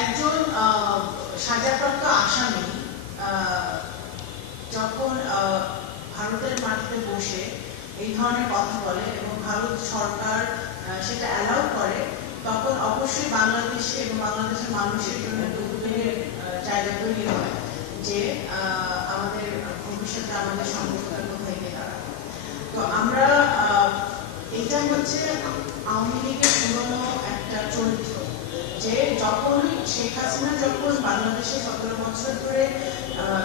একজন সাজাপ্রাপ্ত আসামি যখন ভারতের মাটিতে বসে এই ধরনের কথা বলে এবং ভারত সরকার সেটা অ্যালাউ করে, তখন অবশ্যই বাংলাদেশে এবং বাংলাদেশের মানুষের জন্য একটা উদ্বেগের জায়গা তৈরি হয় যে আমাদের ভবিষ্যতে আমাদের সম্পর্কটা কোথায় গিয়ে দাঁড়াবে। তো আমরা এটা হচ্ছে আওয়ামী লীগের পুরনো একটা চরিত্র, যে যখন শেখ হাসিনা যখন বাংলাদেশে 17 বছর ধরে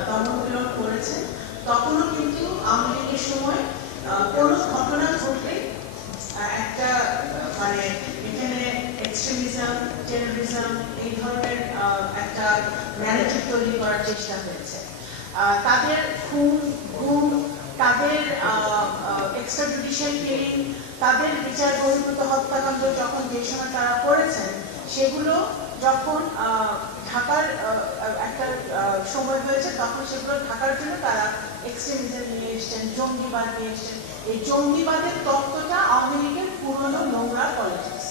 দমন করেছে, তখনও কিন্তু আওয়ামী লীগের সময় কোনো ঘটনা ঘটলে একটা মানে এখানে এক্সট্রিমিজম, টেরোরিজম এই ধরনের একটা ন্যারেটিভ তৈরি করার চেষ্টা হয়েছে। তাদের খুন, গুম, তাদের এক্সট্রা জুডিশিয়াল কিলিং, তাদের বিচার বহির্ভূত হত্যাকাণ্ড যখন যে সময় তারা করেছেন, সেগুলো যখন ঢাকার একটা সময় হয়েছে, তখন সেগুলো ঢাকার জন্য তারা এক্সট্রিমিজম নিয়ে এসছেন, জঙ্গিবাদ নিয়ে এসছেন। এই জঙ্গিবাদের তত্ত্বটা আওয়ামী লীগের পুরনো নোংরা পলিটিক্স,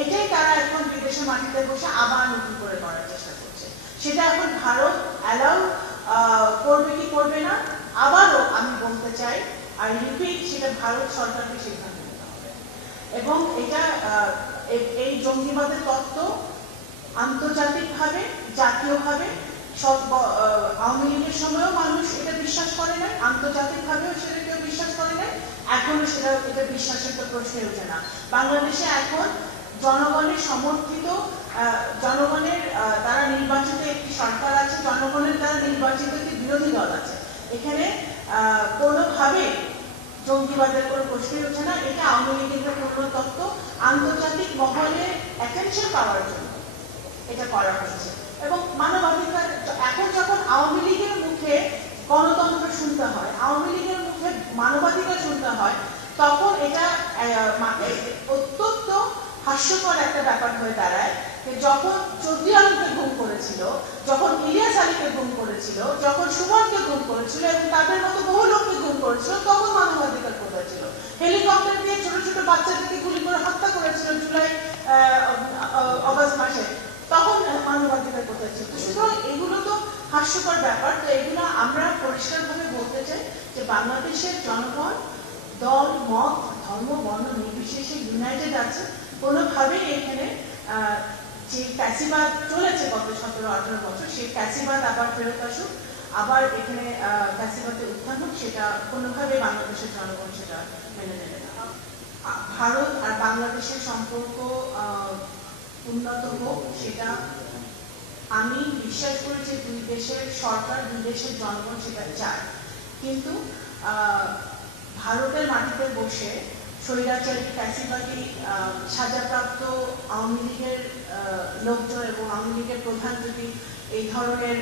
এটাই তারা এখন বিদেশের মাটিতে বসে আবার নতুন করে করার চেষ্টা করছে। সেটা এখন ভারত অ্যালাউ করবে কি করবে না, আবারও আমি বলতে চাই, আর রিপিট, সেটা ভারত সরকারকে সিদ্ধান্ত নিতে হবে। এবং এটা এই জঙ্গিবাদের তত্ত্ব আন্তর্জাতিকভাবে, জাতীয়ভাবে আওয়ামী লীগের সময়ও মানুষ এটা বিশ্বাস করে নাই, আন্তর্জাতিকভাবেও সেটা কেউ বিশ্বাস করে নাই, এখনো সেটা এটা বিশ্বাসের তো প্রশ্নে ওঠে না। বাংলাদেশে এখন জনগণের সমর্থিত, জনগণের দ্বারা নির্বাচিত একটি সরকার আছে, জনগণের দ্বারা নির্বাচিত একটি বিরোধী দল আছে। এখানে কোনোভাবে জঙ্গিবাদের কোনো প্রশ্নই ওঠে না। এটা আওয়ামী লীগের পুরনো তত্ত্ব, আন্তর্জাতিক মহলে অ্যাটেনশন পাওয়ার জন্য এটা করা হচ্ছে। এবং মানবাধিকার, এখন যখন আওয়ামী লীগের মুখে গণতন্ত্র শুনতে হয়, আওয়ামী লীগের মুখে মানবাধিকার শুনতে হয়, তখন এটা অত্যন্ত হাস্যকর একটা ব্যাপার হয়ে দাঁড়ায়। যখন 14 আলীকে গুম করেছিল, যখন ইলিয়াস আলীকে গুম করেছিল, যখন সুমনকে গুম করেছিল এবং তাদের মতো বহু লোককে গুম করেছিল, তখন মানবাধিকার কোথায় ছিল? হেলিকপ্টার দিয়ে ছোট ছোট বাচ্চাদেরকে গুলি করে হত্যা করেছিল জুলাই অগস্ট মাসে, তখন মানবাধিকার কোথায় ছিল? সুতরাং এগুলো তো হাস্যকর ব্যাপার। তো এগুলো আমরা পরিষ্কারভাবে বলতে চাই যে বাংলাদেশের জনগণ দল, মত, ধর্ম, বর্ণ নির্বিশেষে ইউনাইটেড আছে। কোনোভাবেই এখানে যে ফ্যাসিবাদ চলেছে গত 17-18 বছর, সেই ফ্যাসিবাদ আবার ফেরত আসুক, আবার এখানে ফ্যাসিবাদের উত্থান হোক, সেটা কোনোভাবে বাংলাদেশের জনগণ সেটা মেনে নেবে না। ভারত আর বাংলাদেশের সম্পর্ক উন্নত হোক, সেটা আমি বিশ্বাস করি যে দুই দেশের সরকার, দুই দেশের জনগণ সেটা চায়। কিন্তু ভারতের মাটিতে বসে স্বৈরাচারী, ফ্যাসিবাদী, সাজাপ্রাপ্ত আওয়ামী লীগের লোকজন এবং আওয়ামী লীগের প্রধান যদি এই ধরনের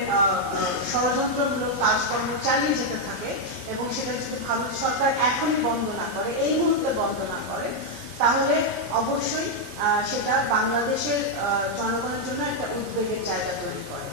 ষড়যন্ত্রমূলক কাজকর্ম চালিয়ে যেতে থাকে এবং সেটা যদি ভারত সরকার এখনই বন্ধ না করে, এই মুহূর্তে বন্ধ না করে, তাহলে অবশ্যই সেটা বাংলাদেশের জনগণের জন্য একটা উদ্বেগের জায়গা তৈরি করে।